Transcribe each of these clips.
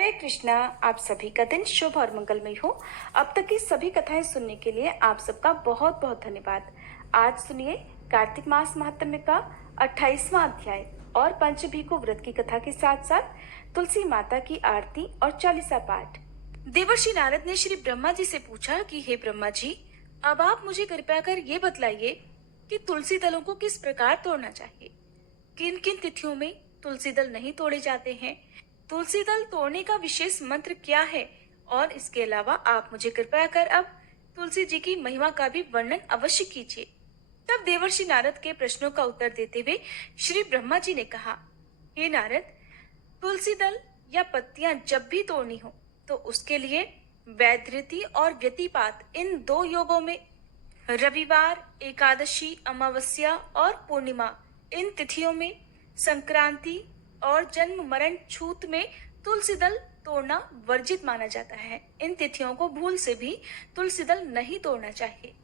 हरे कृष्णा। आप सभी का दिन शुभ और मंगलमय हो। अब तक की सभी कथाएं सुनने के लिए आप सबका बहुत बहुत धन्यवाद। आज सुनिए कार्तिक मास महात्म्य का 28वां अध्याय और पंचभीखु व्रत की कथा के साथ साथ तुलसी माता की आरती और चालीसा पाठ। देवर्षि नारद ने श्री ब्रह्मा जी से पूछा कि हे ब्रह्मा जी, अब आप मुझे कृपया कर ये बतलाइए कि तुलसी दलों को किस प्रकार तोड़ना चाहिए। किन किन तिथियों में तुलसी दल नहीं तोड़े जाते हैं, तुलसी दल तोड़ने का विशेष मंत्र क्या है, और इसके अलावा आप मुझे कृपया कर अब तुलसी जी की महिमा का भी वर्णन अवश्य कीजिए। तब देवर्षि नारद के प्रश्नों का उत्तर देते हुए श्री ब्रह्मा जी ने कहा, हे नारद, तुलसी दल या पत्तियां जब भी तोड़नी हो तो उसके लिए वैधृति और व्यतिपात इन दो योगों में रविवार, एकादशी, अमावस्या और पूर्णिमा इन तिथियों में, संक्रांति और जन्म मरण छूत में तुलसी दल तोड़ना वर्जित माना जाता है। इन तिथियों को भूल से भी तुलसी दल नहीं तोड़ना चाहिए।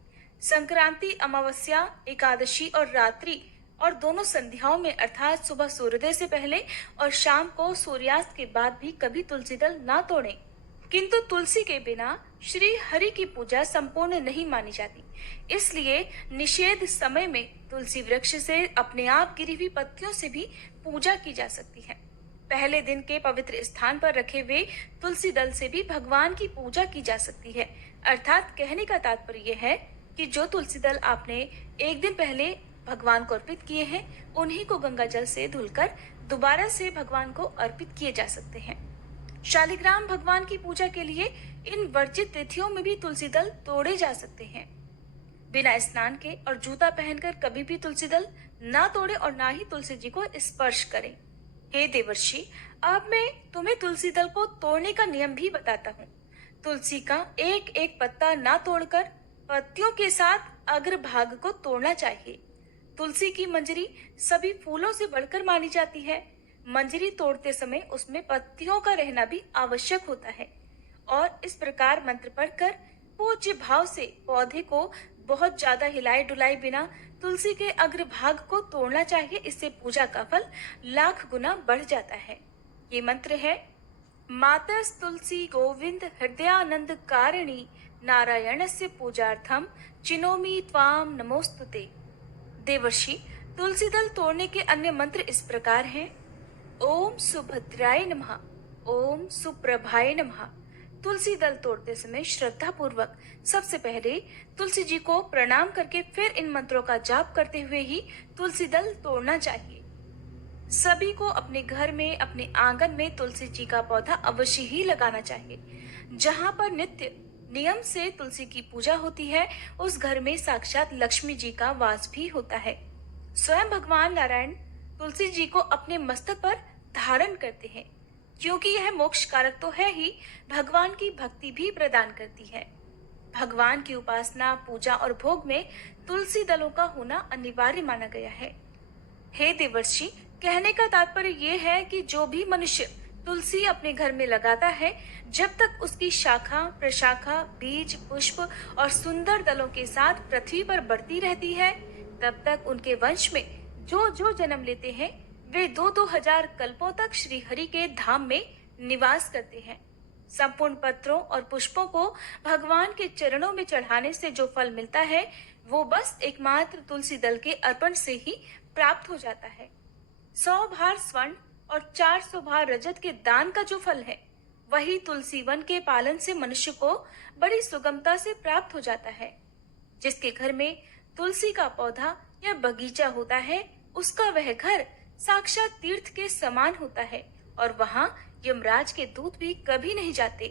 संक्रांति, अमावस्या, एकादशी और रात्रि और दोनों संध्याओं में अर्थात सुबह सूर्योदय से पहले और शाम को सूर्यास्त के बाद भी कभी तुलसी दल ना तोड़ें। किंतु तुलसी के बिना श्री हरि की पूजा संपूर्ण नहीं मानी जाती, इसलिए निषेध समय में तुलसी वृक्ष से अपने आप गिरी हुई पत्तियों से भी पूजा की जा सकती है। पहले दिन के पवित्र स्थान पर रखे हुए तुलसी दल से भी भगवान की पूजा की जा सकती है। अर्थात कहने का तात्पर्य है कि जो तुलसी दल आपने एक दिन पहले भगवान को अर्पित किए हैं, उन्हीं को गंगा जल से धुलकर दोबारा से भगवान को अर्पित किए जा सकते हैं। शालिग्राम भगवान की पूजा के लिए इन वर्जित तिथियों में भी तुलसी दल तोड़े जा सकते हैं। बिना स्नान के और जूता पहनकर कभी भी तुलसी दल ना तोड़े और ना ही तुलसी जी को स्पर्श करें। हे देवर्षि, अब मैं तुम्हें तुलसी दल को तोड़ने का नियम भी बताता हूँ। तुलसी का एक एक पत्ता ना तोड़कर पत्तियों के साथ अग्रभाग को तोड़ना चाहिए। तुलसी की मंजरी सभी फूलों से बढ़कर मानी जाती है। मंजरी तोड़ते समय उसमें पत्तियों का रहना भी आवश्यक होता है और इस प्रकार मंत्र पढ़कर पूज्य भाव से पौधे को बहुत ज्यादा हिलाए डुलाए बिना तुलसी के अग्रभाग को तोड़ना चाहिए। इससे पूजा का फल लाख गुना बढ़ जाता है। ये मंत्र है, मातस तुलसी गोविंद हृदयानंद कारिणी नारायणस्य पूजार्थम चिनोमि त्वाम नमोस्तुते। देवर्षि, तुलसी दल तोड़ने के अन्य मंत्र इस प्रकार हैं। ओम सुभद्राय नमः, ओम सुप्रभाय नमः। तुलसी दल तोड़ते समय श्रद्धा पूर्वक सबसे पहले तुलसी जी को प्रणाम करके फिर इन मंत्रों का जाप करते हुए ही तुलसी दल तोड़ना चाहिए। सभी को अपने घर में, अपने आंगन में तुलसी जी का पौधा अवश्य ही लगाना चाहिए। जहाँ पर नित्य नियम से तुलसी की पूजा होती है, उस घर में साक्षात लक्ष्मी जी का वास भी होता है। स्वयं भगवान नारायण तुलसी जी को अपने मस्तक पर धारण करते हैं, क्योंकि यह मोक्ष कारक तो है ही, भगवान की भक्ति भी प्रदान करती है। भगवान की उपासना, पूजा और भोग में तुलसी दलों का होना अनिवार्य माना गया है। हे देवर्षि, कहने का तात्पर्य यह है कि जो भी मनुष्य तुलसी अपने घर में लगाता है, जब तक उसकी शाखा, प्रशाखा, बीज, पुष्प और सुंदर दलों के साथ पृथ्वी पर बढ़ती रहती है, तब तक उनके वंश में जो जो जन्म लेते हैं, वे 2-2 हजार कल्पों तक श्री हरि के धाम में निवास करते हैं। संपूर्ण पत्रों और पुष्पों को भगवान के चरणों में चढ़ाने से जो फल मिलता है, वो बस एकमात्र तुलसी दल के अर्पण से ही प्राप्त हो जाता है। 100 भार स्वर्ण और 400 भार रजत के दान का जो फल है, वही तुलसी वन के पालन से मनुष्य को बड़ी सुगमता से प्राप्त हो जाता है। जिसके घर में तुलसी का पौधा या बगीचा होता है, उसका वह घर साक्षात तीर्थ के समान होता है और वहाँ यमराज के दूत भी कभी नहीं जाते।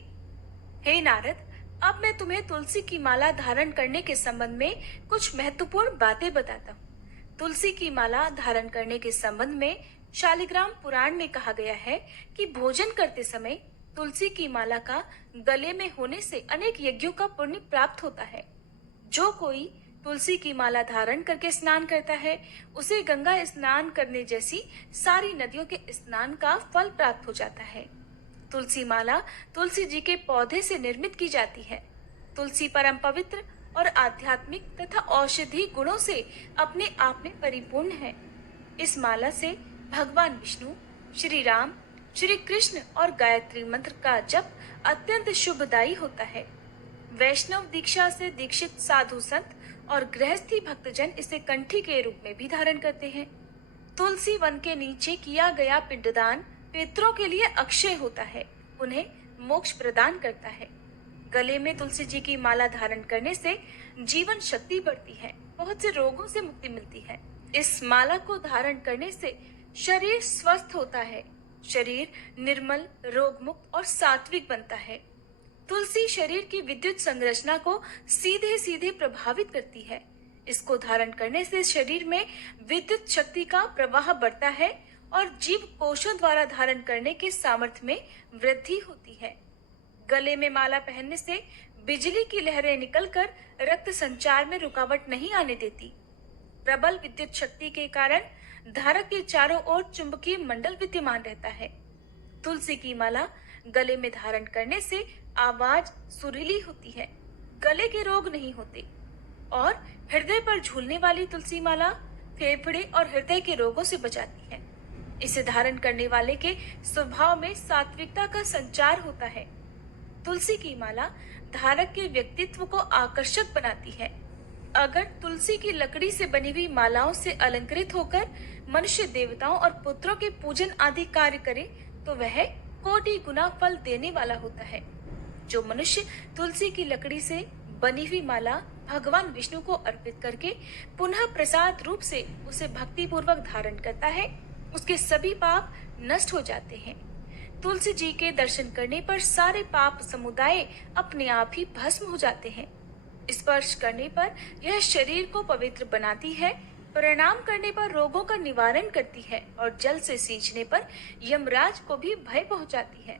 हे नारद, अब मैं तुम्हें तुलसी की माला धारण करने के संबंध में कुछ महत्वपूर्ण बातें बताता हूँ। तुलसी की माला धारण करने के संबंध में शालिग्राम पुराण में कहा गया है कि भोजन करते समय तुलसी की माला का गले में होने से अनेक यज्ञों का पुण्य प्राप्त होता है। जो कोई तुलसी की माला धारण करके स्नान करता है, उसे गंगा स्नान करने जैसी सारी नदियों के स्नान का फल प्राप्त हो जाता है। तुलसी माला तुलसी जी के पौधे से निर्मित की जाती है। तुलसी परम पवित्र और आध्यात्मिक तथा औषधि गुणों से अपने आप में परिपूर्ण है। इस माला से भगवान विष्णु, श्री राम, श्री कृष्ण और गायत्री मंत्र का जप अत्यंत शुभदायी होता है। वैष्णव दीक्षा से दीक्षित साधु संत और गृहस्थी भक्तजन इसे कंठी के रूप में भी धारण करते हैं। तुलसी वन के नीचे किया गया पिंडदान पितरों के लिए अक्षय होता है, उन्हें मोक्ष प्रदान करता है। गले में तुलसी जी की माला धारण करने से जीवन शक्ति बढ़ती है, बहुत से रोगों से मुक्ति मिलती है। इस माला को धारण करने से शरीर स्वस्थ होता है, शरीर निर्मल, रोग मुक्त और सात्विक बनता है। तुलसी शरीर की विद्युत संरचना को सीधे सीधे प्रभावित करती है। इसको धारण करने से शरीर में विद्युत शक्ति का प्रवाह बढ़ता है और जीव कोशों द्वारा धारण करने के सामर्थ्य में वृद्धि होती है। गले में माला पहनने से बिजली की लहरें निकलकर रक्त संचार में रुकावट नहीं आने देती। प्रबल विद्युत शक्ति के कारण धारक के चारों ओर चुंबकीय मंडल विद्यमान रहता है। तुलसी की माला गले में धारण करने से आवाज सुरीली होती है, गले के रोग नहीं होते और हृदय पर झूलने वाली तुलसी माला फेफड़े और हृदय के रोगों से बचाती है। इसे धारण करने वाले के स्वभाव में सात्विकता का संचार होता है। तुलसी की माला धारक के व्यक्तित्व को आकर्षक बनाती है। अगर तुलसी की लकड़ी से बनी हुई मालाओं से अलंकृत होकर मनुष्य देवताओं और पुत्रों के पूजन आदि कार्य करे तो वह कोटि गुना फल देने वाला होता है। जो मनुष्य तुलसी की लकड़ी से बनी हुई माला भगवान विष्णु को अर्पित करके पुनः प्रसाद रूप से उसे भक्ति पूर्वक धारण करता है, उसके सभी पाप नष्ट हो जाते हैं। तुलसी जी के दर्शन करने पर सारे पाप समुदाय अपने आप ही भस्म हो जाते हैं। स्पर्श करने पर यह शरीर को पवित्र बनाती है, प्रणाम करने पर रोगों का निवारण करती है और जल से सींचने पर यमराज को भी भय पहुंचाती है।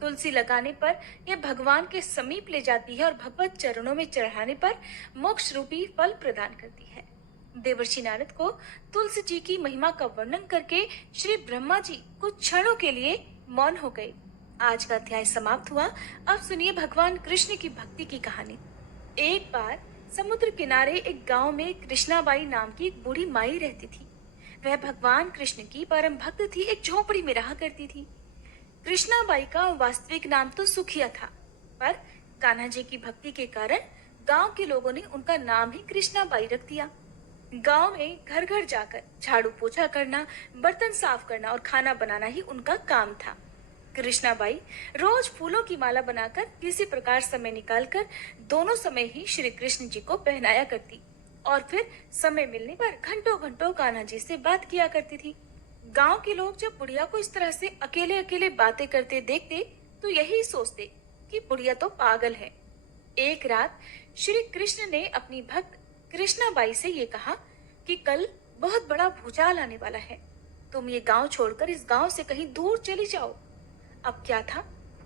तुलसी लगाने पर यह भगवान के समीप ले जाती है और भगवत चरणों में चढ़ाने पर मोक्ष रूपी फल प्रदान करती है। देवर्षि नारद को तुलसी जी की महिमा का वर्णन करके श्री ब्रह्मा जी कुछ क्षणों के लिए मौन हो गए। आज का अध्याय समाप्त हुआ। अब सुनिए भगवान कृष्ण की भक्ति की कहानी। एक बार समुद्र किनारे एक गांव में कृष्णाबाई नाम की एक बूढ़ी माई रहती थी। वह भगवान कृष्ण की परम भक्त थी, एक झोपड़ी में रहा करती थी। कृष्णाबाई का वास्तविक नाम तो सुखिया था, पर कान्हा जी की भक्ति के कारण गांव के लोगों ने उनका नाम ही कृष्णाबाई रख दिया। गांव में घर घर जाकर झाड़ू पोछा करना, बर्तन साफ करना और खाना बनाना ही उनका काम था। कृष्णाबाई रोज फूलों की माला बनाकर किसी प्रकार समय निकालकर दोनों समय ही श्री कृष्ण जी को पहनाया करती और फिर समय मिलने पर घंटों घंटों कान्हा जी से बात किया करती थी। गांव के लोग जब बुढ़िया को इस तरह से अकेले अकेले बातें करते देखते तो यही सोचते कि बुढ़िया तो पागल है। एक रात श्री कृष्ण ने अपनी भक्त कृष्णाबाई से ये कहा कि कल बहुत बड़ा भूचाल आने वाला है, तुम ये गांव छोड़कर इस गांव से कहीं दूर चली जाओ। अब क्या था,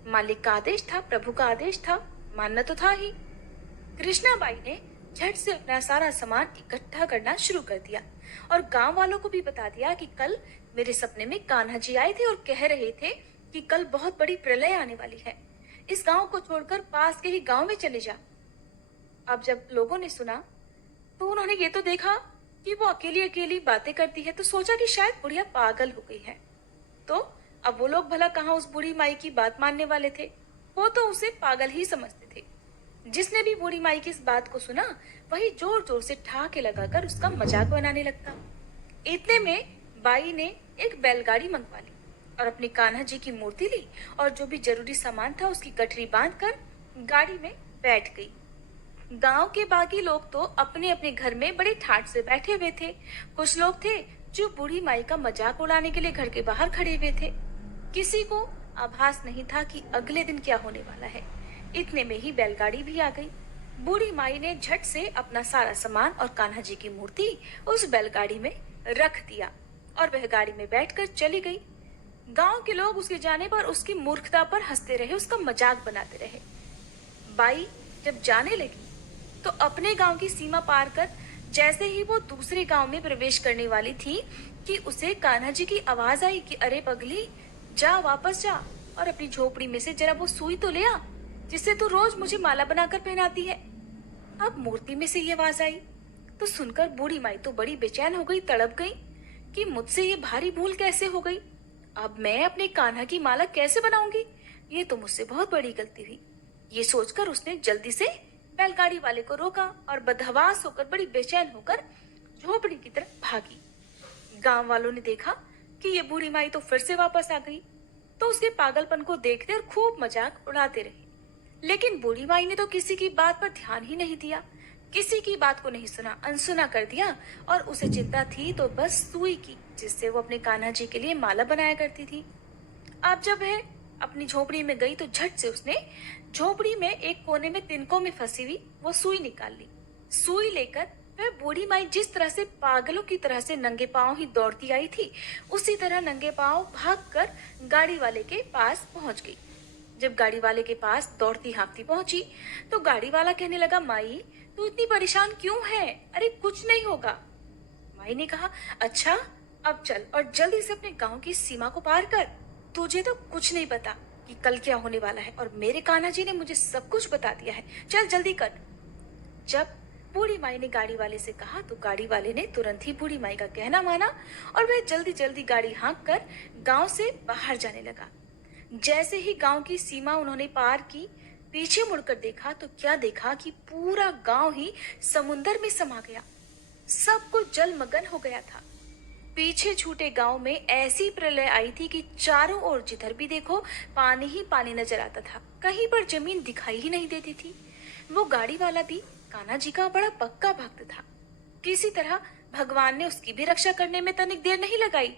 मालिक का आदेश था, प्रभु का आदेश था, मानना तो था ही। कृष्णाबाई ने झट से अपना सारा सामान इकट्ठा करना शुरू कर दिया और गांव वालों को भी बता दिया कि कल मेरे सपने में कान्हा जी आए थे और कह रहे थे कि कल बहुत बड़ी प्रलय आने वाली है, इस गांव को छोड़कर पास के ही गांव में चले जा। अब जब लोगों ने सुना तो उन्होंने ये तो देखा कि वो अकेली अकेली बातें करती है, तो सोचा कि शायद बुढ़िया पागल हो गई है। तो अब वो लोग भला कहाँ उस बूढ़ी माई की बात मानने वाले थे, वो तो उसे पागल ही समझते थे। जिसने भी बूढ़ी माई की इस बात को सुना वही जोर जोर से ठहाके लगाकर उसका मजाक बनाने लगता। इतने में बाई ने एक बैलगाड़ी मंगवा ली और अपनी कान्हा जी की मूर्ति ली और जो भी जरूरी सामान था उसकी गठरी बांधकर गाड़ी में बैठ गई। गांव के बाकी लोग तो अपने अपने घर में बड़े ठाठ से बैठे हुए थे। कुछ लोग थे जो बूढ़ी माई का मजाक उड़ाने के लिए घर के बाहर खड़े हुए थे। किसी को आभास नहीं था कि अगले दिन क्या होने वाला है। इतने में ही बैलगाड़ी भी आ गई। बूढ़ी माई ने झट से अपना सारा सामान और कान्हा जी की मूर्ति उस बैलगाड़ी में रख दिया और वह गाड़ी में बैठकर चली गई। गांव के लोग उसके जाने पर उसकी मूर्खता पर हंसते रहे, उसका मजाक बनाते रहे। बाई जब जाने लगी तो अपने गांव की सीमा पार कर जैसे ही वो दूसरे गांव में प्रवेश करने वाली थी कि उसे कान्हा जी की आवाज आई कि अरे पगली, जा वापस जा और अपनी झोपड़ी में से जरा वो सुई तो ले आ जिससे तू रोज मुझे माला बनाकर पहनाती है। अब मूर्ति में से ये आवाज आई तो सुनकर बूढ़ी माई तो बड़ी बेचैन हो गई, तड़प गई कि मुझसे ये भारी भूल कैसे हो गई। अब मैं अपने कान्हा की माला कैसे बनाऊंगी? ये तो मुझसे बहुत बड़ी गलती हुई। ये सोचकर उसने जल्दी से बैलगाड़ी वाले को रोका और बदहवास होकर बड़ी बेचैन होकर झोपड़ी की तरफ भागी। गांव वालों ने देखा कि ये बूढ़ी माई तो फिर से वापस आ गई, तो उसके पागलपन को देखते और खूब मजाक उड़ाते रहे। लेकिन बूढ़ी माई ने तो किसी की बात पर ध्यान ही नहीं दिया, किसी की बात को नहीं सुना, अनसुना कर दिया। और उसे चिंता थी तो बस सुई की, जिससे वो अपने कान्हा जी के लिए माला बनाया करती थी। अब जब वह अपनी झोपड़ी में गई तो झट से उसने झोपड़ी में एक कोने में तिनकों में फंसी हुई वो सुई निकाल ली। सुई लेकर वह बूढ़ी माई जिस तरह से पागलों की तरह से नंगे पांव ही दौड़ती आई थी, उसी तरह नंगे पांव भागकर गाड़ी वाले के पास पहुंच गई। जब गाड़ी वाले के पास दौड़ती हाँफती पहुंची तो गाड़ी वाला कहने लगा, माई तू इतनी परेशान क्यों है? अरे कुछ नहीं होगा। माई ने कहा, अच्छा अब चल और जल्दी से अपने गांव की सीमा को पार कर। तुझे तो कुछ नहीं पता कि कल क्या होने वाला है, और मेरे कान्हा जी ने मुझे सब कुछ बता दिया है। चल जल्दी कर। जब बूढ़ी माई ने गाड़ी वाले से कहा तो गाड़ी वाले ने तुरंत ही बूढ़ी माई का कहना माना और वह जल्दी जल्दी गाड़ी हाँक कर गांव से बाहर जाने लगा। जैसे ही गांव की सीमा उन्होंने पार की, पीछे मुड़कर देखा तो क्या देखा कि पूरा गांव ही समुंदर में समा गया। सब कुछ जलमग्न हो गया था। पीछे छूटे गांव में ऐसी प्रलय आई थी कि चारों ओर जिधर भी देखो पानी ही पानी नजर आता था, कहीं पर जमीन दिखाई ही नहीं देती थी। वो गाड़ी वाला भी कान्हा जी का बड़ा पक्का भक्त था। किसी तरह भगवान ने उसकी भी रक्षा करने में तनिक देर नहीं लगाई,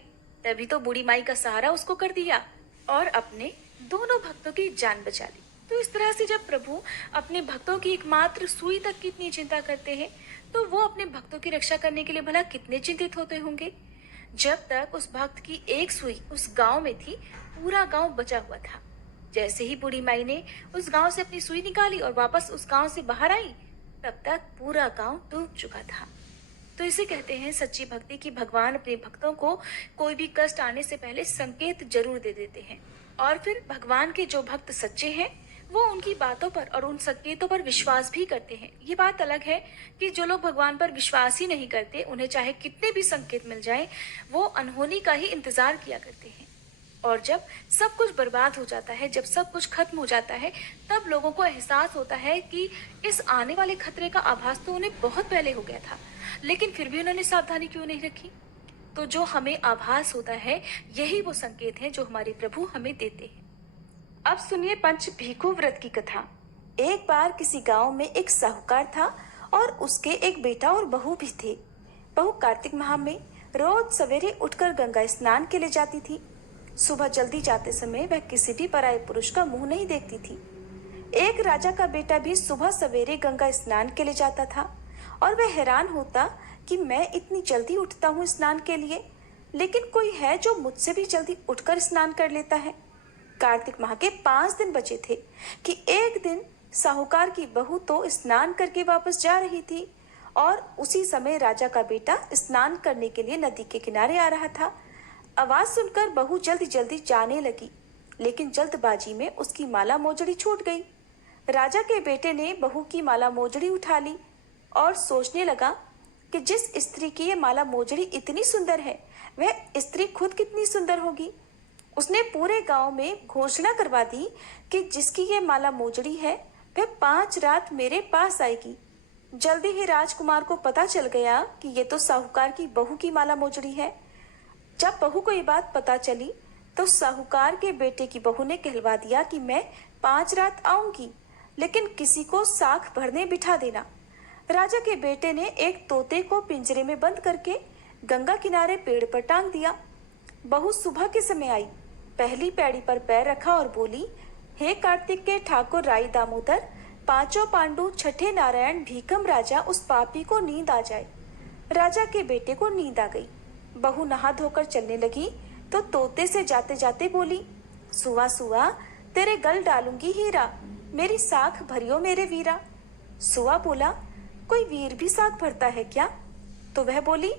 तभी तो बूढ़ी माई का सहारा उसको कर दिया और अपने दोनों भक्तों की जान बचा ली। तो इस तरह से जब प्रभु अपने भक्तों की एकमात्र सुई तक की इतनी चिंता करते हैं, तो वो अपने भक्तों की रक्षा करने के लिए भला कितने चिंतित होते होंगे। जब तक उस भक्त की एक सुई उस गांव में थी, पूरा गांव बचा हुआ था। जैसे ही बूढ़ी माई ने उस गांव से अपनी सुई निकाली और वापस उस गांव से बाहर आई, तब तक पूरा गांव डूब चुका था। तो इसे कहते हैं सच्ची भक्ति की भगवान अपने भक्तों को कोई भी कष्ट आने से पहले संकेत जरूर दे देते हैं, और फिर भगवान के जो भक्त सच्चे हैं वो उनकी बातों पर और उन संकेतों पर विश्वास भी करते हैं। ये बात अलग है कि जो लोग भगवान पर विश्वास ही नहीं करते, उन्हें चाहे कितने भी संकेत मिल जाएं, वो अनहोनी का ही इंतजार किया करते हैं। और जब सब कुछ बर्बाद हो जाता है, जब सब कुछ खत्म हो जाता है, तब लोगों को एहसास होता है कि इस आने वाले खतरे का आभास तो उन्हें बहुत पहले हो गया था, लेकिन फिर भी उन्होंने सावधानी क्यों नहीं रखी। तो जो हमें आभास होता है, यही वो संकेत है जो हमारे प्रभु हमें देते हैं। अब सुनिए पंच भीखू व्रत की कथा। एक बार किसी गांव में एक साहूकार था और उसके एक बेटा और बहू भी थे। बहू कार्तिक माह में रोज सवेरे उठकर गंगा स्नान के लिए जाती थी। सुबह जल्दी जाते समय वह किसी भी पराये पुरुष का मुंह नहीं देखती थी। एक राजा का बेटा भी सुबह सवेरे गंगा स्नान के लिए जाता था और वह हैरान होता कि मैं इतनी जल्दी उठता हूँ स्नान के लिए, लेकिन कोई है जो मुझसे भी जल्दी उठकर स्नान कर लेता है। कार्तिक माह के 5 दिन बचे थे कि एक दिन साहूकार की बहू तो स्नान करके वापस जा रही थी और उसी समय राजा का बेटा स्नान करने के लिए नदी के किनारे आ रहा था। आवाज सुनकर बहू जल्दी जल्दी जाने लगी, लेकिन जल्दबाजी में उसकी माला मोजड़ी छूट गई। राजा के बेटे ने बहू की माला मोजड़ी उठा ली और सोचने लगा कि जिस स्त्री की ये माला मोजड़ी इतनी सुंदर है, वह स्त्री खुद कितनी सुंदर होगी। उसने पूरे गांव में घोषणा करवा दी कि जिसकी ये माला मोजड़ी है, वह 5 रात मेरे पास आएगी। जल्दी ही राजकुमार को पता चल गया कि ये तो साहूकार की बहू की माला मोजड़ी है। जब बहू को ये बात पता चली तो साहूकार के बेटे की बहू ने कहलवा दिया कि मैं 5 रात आऊंगी, लेकिन किसी को साख भरने बिठा देना। राजा के बेटे ने एक तोते को पिंजरे में बंद करके गंगा किनारे पेड़ पर टांग दिया। बहू सुबह के समय आई, पहली पैड़ी पर पैर रखा और बोली, हे कार्तिक के ठाकुर राई दामोदर, 5 पांडु, 6ठे नारायण, भीखम राजा, उस पापी को नींद आ जाए। राजा के बेटे को नींद आ गई। बहू नहा धोकर चलने लगी तो तोते से जाते जाते बोली, सुआ सुआ तेरे गल डालूंगी हीरा, मेरी साख भरियो मेरे वीरा। सुआ बोला, कोई वीर भी साख भरता है क्या? तो वह बोली,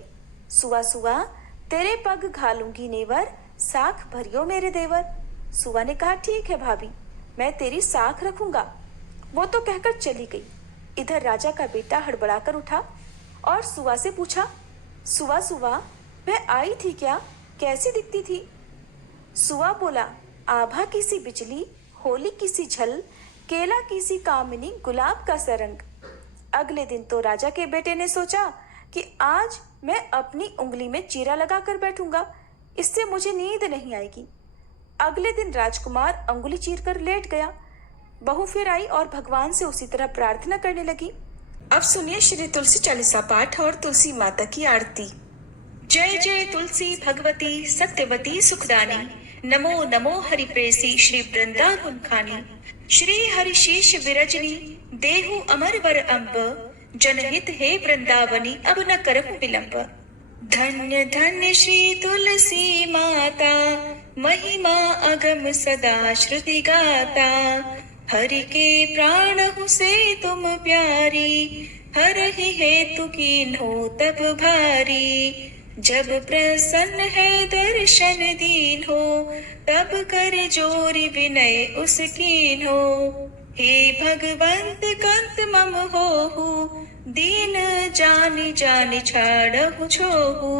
सुआ सुआ तेरे पग घालूंगी नेवर, साख भरियो मेरे देवर। सुआ ने कहा, ठीक है भाभी, मैं तेरी साख रखूंगा। वो तो कहकर चली गई। इधर राजा का बेटा हड़बड़ाकर उठा और सुआ से पूछा, सुआ सुआ वह आई थी क्या? कैसी दिखती थी? सुआ बोला, आभा की सी बिजली, होली की सी झल, केला की सी कामिनी, गुलाब का सा रंग। अगले दिन तो राजा के बेटे ने सोचा कि आज मैं अपनी उंगली में चीरा लगाकर बैठूंगा, इससे मुझे नींद नहीं आएगी। अगले दिन राजकुमार अंगुली चीर कर लेट गया। बहू फिर आई और भगवान से उसी तरह प्रार्थना करने लगी। अब सुनिए श्री तुलसी चालीसा पाठ और तुलसी माता की आरती। जय जय तुलसी भगवती सत्यवती सुखदानी, नमो नमो हरि प्रेसी श्री वृंदावन खानी। श्री हरि शीश विरजनी, देहु अमर वर अम्ब, जनहित हे वृंदावनी, अब न करहु विलंब। धन्य धन्य श्री तुलसी माता, महिमा अगम सदा श्रुति गाता। हरि के प्राण हूँ से तुम प्यारी, हर ही हेतु कीन्हो तब भारी। जब प्रसन्न है दर्शन दीन हो, तब कर जोरी विनय उस कीन हो। हे भगवंत कंत मम होहु, दीन जानि जानि छाड़हु छोहु।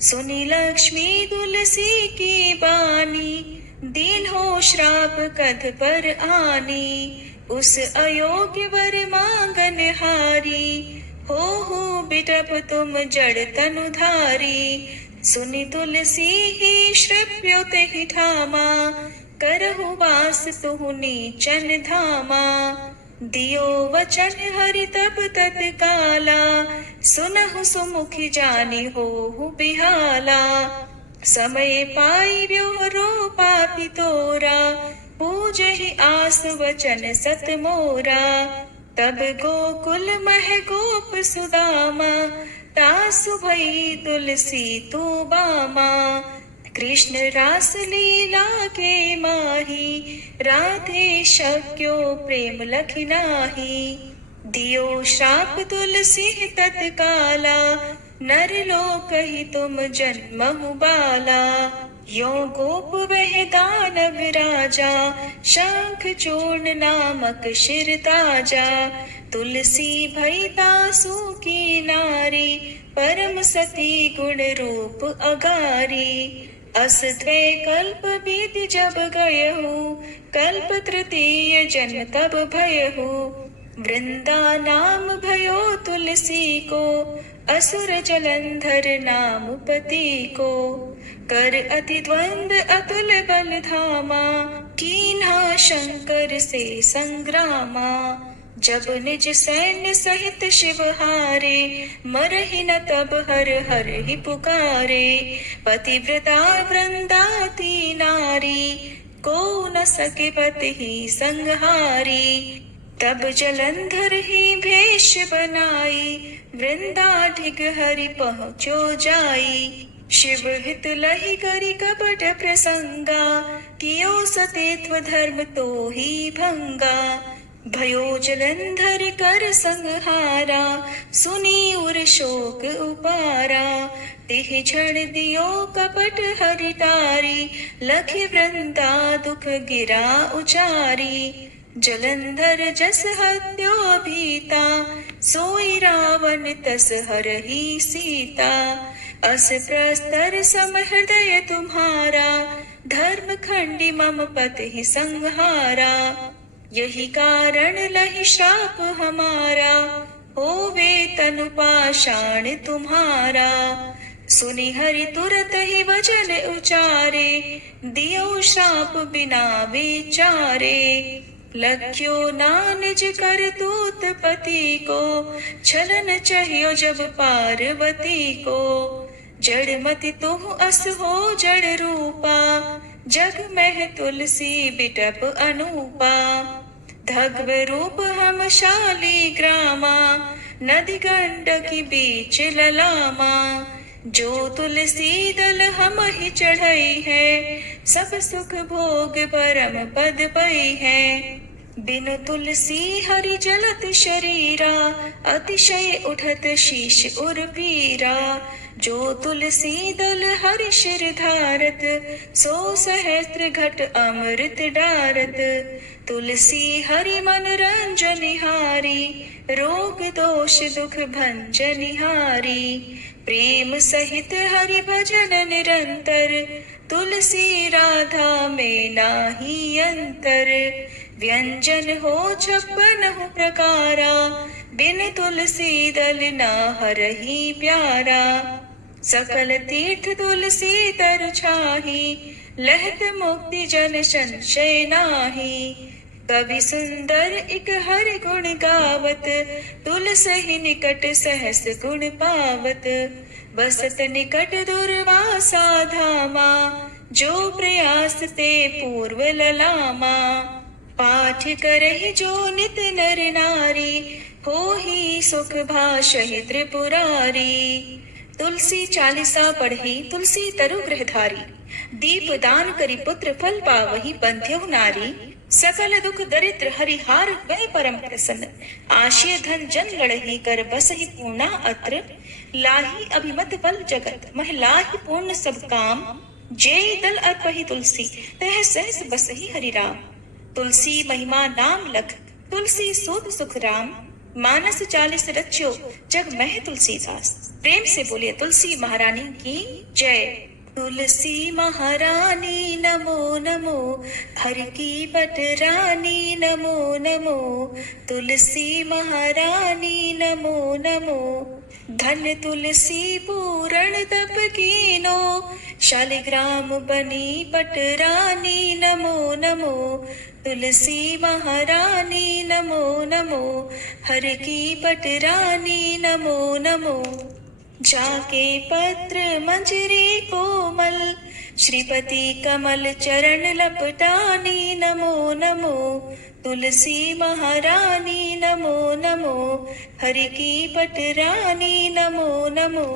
सुनी लक्ष्मी तुलसी की बानी, दीन हो श्राप कध पर आनी। उस अयोग्य वर मांगन हारी, हो बिटप तुम जड़ तनुधारी। सुनि तुलसी ही श्रव्योत ही ठामा, करहु वास तुहु नीचन धामा। दियो वचन हरि तब तत्काला, सुनहु सुमुखी जानी होहु बिहाला। समय पाई व्योरो पापी तोरा, पूजहि आस वचन सत मोरा। तब गोकुल मह गोप सुदामा, तासु भई तुलसी तू बामा। कृष्ण रास लीला के माही, राधे शक्यो प्रेम लखि नाही। दियो श्राप तुलसी तत्काला, नर लोक ही तुम जन्महु बाला। यो गोप वह दानव राजा, शंख चूर्ण नामक शिर ताजा। तुलसी भई दासु की नारी, परम सती गुण रूप अगारी। अस द्वै कल्प बीत जब गयहु, कल्प तृतीय जन्म तब भयहु। वृंदा नाम भयो तुलसी को, असुर जलंधर नाम पति को। कर अति द्वंद अतुल बल धामा, कीन्हा शंकर से संग्रामा। जब निज सैन्य सहित शिव हारे, मरहि न तब हर हर ही पुकारे। पतिव्रता वृंदाती नारी, को न सके पति ही संहारी। तब जलंधर ही भेष बनाई, वृंदाढिग हरि पहुँचो जाई। शिव हित लहि करि कपट प्रसंगा, कियो सतेत्व धर्म तो ही भंगा। भयो जलंधर कर संहारा, सुनी उर शोक उपारा। तिह क्षण दियो कपट हरि टारी, लखि वृंदा दुख गिरा उचारी। जलंधर जस हत्यो भीता, सोई रावण तस हरहि सीता। अस प्रस्तर सम हृदय तुम्हारा, धर्म खंडी मम पति संहारा। यही कारण लहि श्राप हमारा, होवे तनु पाषाण तुम्हारा। सुनि हरि तुरत ही वचन उचारे, दियो श्राप बिना विचारे। लख्यो ना निज कर दूत पति को, छलन चाहियो जब पार्वती को। जड़ मति तुह अस हो जड़ रूपा, जग में तुलसी बिटप अनूपा। धग्व रूप हम शाली ग्रामा, नदी गंडकी बीच ललामा। जो तुलसी दल हम ही चढ़ई है, सब सुख भोग परम पद पई है। बिनु तुलसी हरि जलत शरीरा, अतिशय उठत शीश उर पीरा। जो तुलसी दल हरि शिर धारत, सो सहस्त्र घट अमृत डारत। तुलसी हरि मन रंजनिहारी, रोग दोष दुख भंजनिहारी। प्रेम सहित हरि भजन निरंतर, तुलसी राधा में नाही अंतर, व्यंजन हो 56 प्रकारा, बिन तुलसी दल ना हरहि प्यारा। सकल तीर्थ तुलसी तरु छाही, लहत मुक्ति जन संशय नाही। कवि सुंदर इक हरि गुण गावत, तुलसी निकट सहस गुण पावत। बसत निकट दुर्वासा धामा, जो प्रयास ते पूर्व ललामा। पाठ करहि जो नित नर नारी, होहि सुख भाषहि त्रिपुरारी। तुलसी चालीसा पढ़ी तुलसी तरु गृहधारी, दीप दान करी पुत्र फल पावहि बंध्यहु नारी। सकल दुख दरिद्र हरिहार वै परम प्रसन्न, आशय धन जन लड़ही कर बसहि पूर्णा अत्र। लाही अभिमत बल जगत महिलाहि पूर्ण सब काम, जेहि दल अर्पहि तुलसी तह सहस बसहि हरि राम। तुलसी महिमा नाम लख, तुलसी सूत सुख राम। मानस 40 रच्यो जग मह तुलसीदास। प्रेम से बोलिए तुलसी महारानी की जय। तुलसी महारानी नमो नमो, हर की पटरानी नमो नमो। तुलसी महारानी नमो नमो, धन तुलसी पूरण तप कीनो। शालिग्राम बनी पटरानी नमो नमो। तुलसी महारानी नमो नमो, हर की पटरानी नमो नमो। जाके पत्र मंजरी कोमल, श्रीपति कमल चरण लपटानी नमो नमो। तुलसी महारानी नमो नमो, हरि की पटरानी नमो नमो।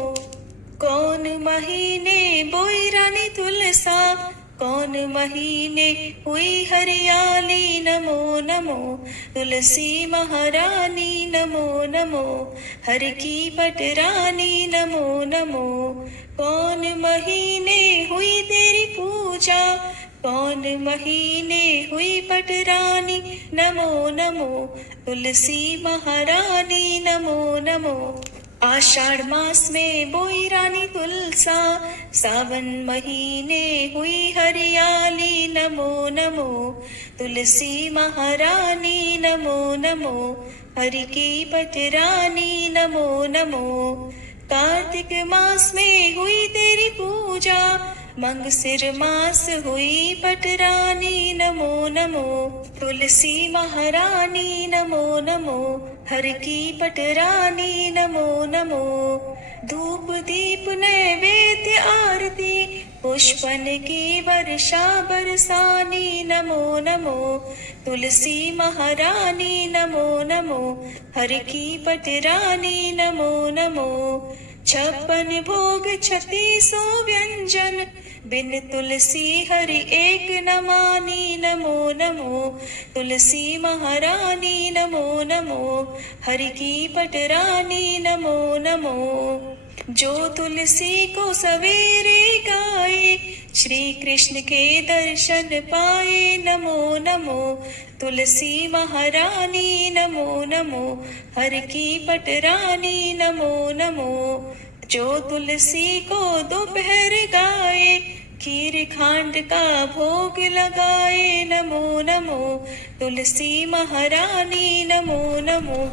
कौन महीने बोई रानी तुलसा, कौन महीने हुई हरियाली नमो नमो। तुलसी महारानी नमो नमो, हर की पटरानी नमो नमो। कौन महीने हुई तेरी पूजा, कौन महीने हुई पटरानी नमो नमो। तुलसी महारानी नमो नमो। आषाढ़ मास में बोई रानी तुलसा, सावन महीने हुई हरियाली नमो नमो। तुलसी महारानी नमो नमो, हरि की पटरानी नमो नमो। कार्तिक मास में हुई तेरी पूजा, मंगसिर मास हुई पटरानी नमो नमो। तुलसी महारानी नमो नमो, हर की पटरानी नमो नमो। धूप दीप नैवेद्य आरती, पुष्पन की वर्षा बरसानी नमो नमो। तुलसी महारानी नमो नमो, हर की पटरानी नमो नमो। 56 भोग 36 व्यंजन, बिन तुलसी हरि एक न मानी नमो नमो। तुलसी महारानी नमो नमो, हरि की पटरानी नमो नमो। जो तुलसी को सवेरे गाए, श्री कृष्ण के दर्शन पाए नमो नमो। तुलसी महारानी नमो नमो, हर की पटरानी नमो नमो। जो तुलसी को दोपहर गाए, खीर खांड का भोग लगाए नमो नमो। तुलसी महारानी नमो नमो,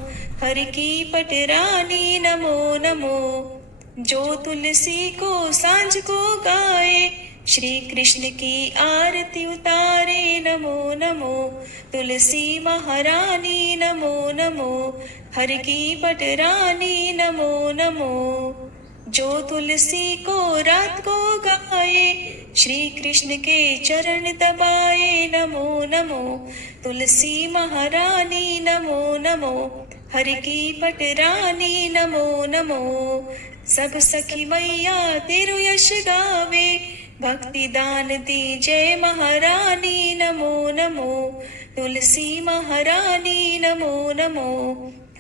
हर की पटरानी नमो नमो। जो तुलसी को सांझ को गाए, श्री कृष्ण की आरती उतारे नमो नमो। तुलसी महारानी नमो नमो, हर की पटरानी नमो नमो। जो तुलसी को रात को गाए, श्री कृष्ण के चरण दबाए नमो नमो। तुलसी महारानी नमो नमो, हर की पटरानी नमो नमो। सब सखी मैया तेरु यश गावे, भक्ति दान दी जय महारानी नमो नमो। तुलसी महारानी नमो नमो,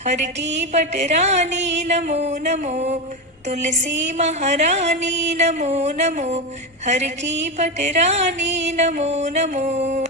हर की पटरानी नमो नमो। तुलसी महारानी नमो नमो, हर की पटरानी नमो नमो।